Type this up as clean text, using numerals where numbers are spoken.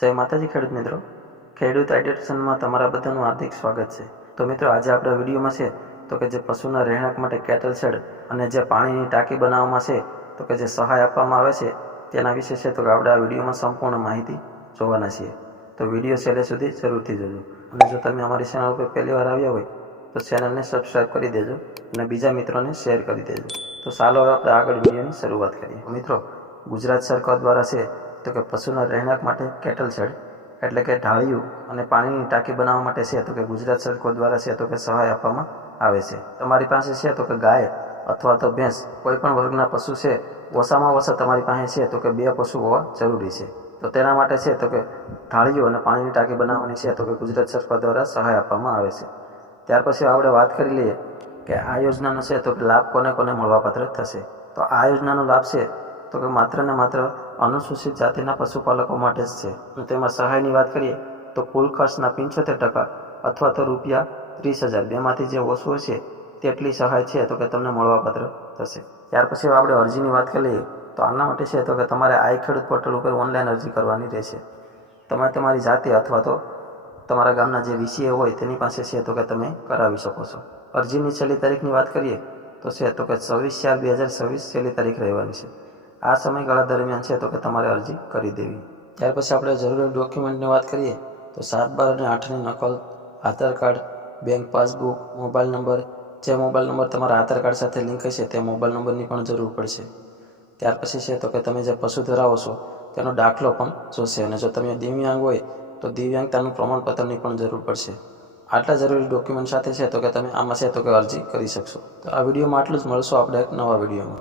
જય માતાજી ખેડૂત મિત્રો, ખેડૂત એડ્યુકેશનમાં તમારા બધાનું હાર્દિક સ્વાગત છે। તો મિત્રો, આજે આપણા વિડીયોમાં છે તો કે જે પશુના રહેણાંક માટે કેટલ શેડ અને જે પાણીની ટાંકી બનાવવામાં છે તો કે જે સહાય આપવામાં આવે છે તેના વિશે છે તો કે આપણે આ વિડીયોમાં સંપૂર્ણ માહિતી જોવાના છીએ। તો વિડીયો છેલ્લે સુધી જરૂરથી જોજો અને જો તમે અમારી ચેનલ ઉપર પહેલી વાર આવ્યા હોય તો ચેનલને સબસ્ક્રાઈબ કરી દેજો અને બીજા મિત્રોને શેર કરી દેજો। તો ચાલો હવે આપણે આગળ વિડીયોની શરૂઆત કરીએ। મિત્રો, ગુજરાત સરકાર દ્વારા છે તો કે પશુના રહેણાંક માટે કેટલ શેડ એટલે કે ઢાળિયું અને પાણીની ટાંકી બનાવવા માટે છે તો કે ગુજરાત સરકાર દ્વારા છે તો કે સહાય આપવામાં આવે છે। તમારી પાસે છે તો કે ગાય અથવા તો ભેંસ કોઈ પણ વર્ગના પશુ છે, ઓછામાં ઓછા તમારી પાસે છે તો કે 2 પશુ હોવા જરૂરી છે। તો તેના માટે છે તો કે ઢાળિયું અને પાણીની ટાંકી બનાવવાની છે તો કે ગુજરાત સરકાર દ્વારા સહાય આપવામાં આવે છે। ત્યાર પછી આપણે વાત કરી લઈએ કે આ યોજનાનો છે તો કે લાભ કોને કોને મળવાપાત્ર થશે। તો આ યોજનાનો લાભ છે તો કે માત્ર ને માત્ર અનુસૂચિત જાતિના પશુપાલકો માટે જ છે અને તેમાં સહાયની વાત કરીએ તો કુલ ખર્ચના 75% અથવા તો ₹30,000 બેમાંથી જે ઓછું હશે તેટલી સહાય છે તો કે તમને મળવાપાત્ર થશે। ત્યાર પછી આપણે અરજીની વાત કરી લઈએ તો આના માટે છે તો કે તમારે આઈ ખેડૂત પોર્ટલ ઉપર ઓનલાઈન અરજી કરવાની રહેશે। તમે તમારી જાતિ અથવા તો તમારા ગામના જે વીસીએ હોય તેની પાસે છે તો કે તમે કરાવી શકો છો। અરજીની છેલ્લી તારીખની વાત કરીએ તો છે તો કે 26/4/2026 છેલ્લી તારીખ રહેવાની છે। આ સમયગાળા દરમિયાન છે તો કે તમારે અરજી કરી દેવી। ત્યાર પછી આપણે જરૂરી ડોક્યુમેન્ટની વાત કરીએ તો 7, 12 અને 8ની નકલ, Aadhaar card, bank passbook, mobile number, જે મોબાઈલ નંબર તમારા આધાર કાર્ડ સાથે લિંક હશે તે મોબાઈલ નંબરની પણ જરૂર પડશે। ત્યાર પછી છે તો કે તમે જે પશુ ધરાવો છો તેનો દાખલો પણ જોશે અને જો તમે દિવ્યાંગ હોય તો દિવ્યાંગતાનું પ્રમાણપત્રની પણ જરૂર પડશે। આટલા જરૂરી ડોક્યુમેન્ટ સાથે છે તો કે તમે આમાં છે તો કે અરજી કરી શકશો। તો આ વિડીયોમાં આટલું જ, મળશું આપણે એક નવા વિડીયોમાં।